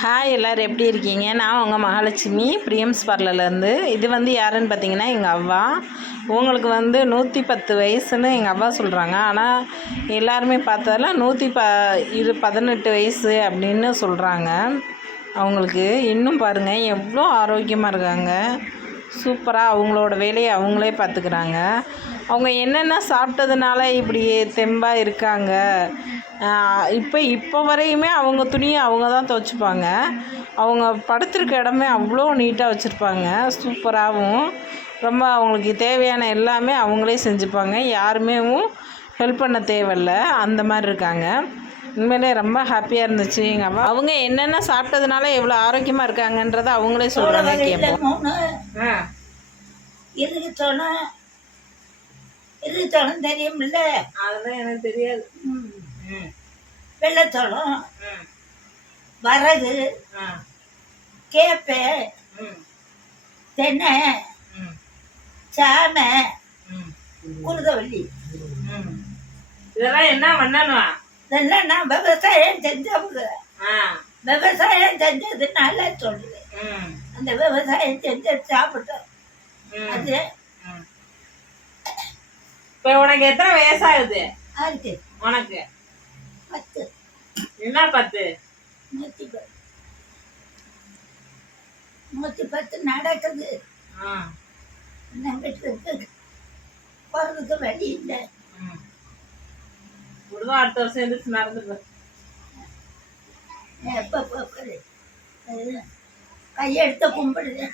Hi எல்லோரும் எப்படி இருக்கீங்க? நான் உங்கள் மகாலட்சுமி பிரியம்ஸ் பார்லர்லேருந்து. இது வந்து யாருன்னு பார்த்தீங்கன்னா எங்கள் அவ்வா. உங்களுக்கு வந்து 110 வயசுன்னு எங்கள் அவ்வா சொல்கிறாங்க. ஆனால் எல்லாருமே பார்த்ததில் 18 வயசு அப்படின்னு சொல்கிறாங்க. அவங்களுக்கு இன்னும் பாருங்கள் எவ்வளோ ஆரோக்கியமாக இருக்காங்க. சூப்பராக அவங்களோட வேலையை அவங்களே பார்த்துக்கிறாங்க. அவங்க என்னென்ன சாப்பிட்டதுனால இப்படி தெம்பாக இருக்காங்க. இப்போ வரையுமே அவங்க துணியை அவங்க தான் துவைச்சிப்பாங்க. அவங்க படுத்திருக்க இடமே அவ்வளோ நீட்டாக வச்சுருப்பாங்க. சூப்பராகவும் ரொம்ப அவங்களுக்கு தேவையான எல்லாமே அவங்களே செஞ்சுப்பாங்க. யாருமே ஹெல்ப் பண்ண தேவையில்ல. அந்த மாதிரி இருக்காங்க. உண்மையிலே ரொம்ப ஹாப்பியாக இருந்துச்சு எங்கள் அம்மா. அவங்க என்னென்ன சாப்பிட்டதுனால எவ்வளோ ஆரோக்கியமாக இருக்காங்கன்றதை அவங்களே சொல்கிறாங்க. கேட்போம். இருத்தோளம் தெரியுமில்ல? அதெல்லாம் எனக்கு தெரியாது. வெள்ளத்தோளம், வரகு, கேப்பை, தென்னை, சாமை, குருதவள்ளி. இதெல்லாம் என்ன பண்ணணும்? இதெல்லாம் நான் விவசாயம் செஞ்சவங்க. விவசாயம் செஞ்சதுனால சொல்றேன். அந்த விவசாயம் செஞ்சு சாப்பிட்டோம். அது இப்போ உனக்கு எத்தனை வயசாகுது? ஆகுது. உனக்கு 10. என்ன 10? 110 நடக்குது. போறதுக்கு வழி இல்லை. அடுத்த வருஷம் எந்திரிச்சு நடந்துட்டு எப்ப கையெடுத்த கும்பிடுது.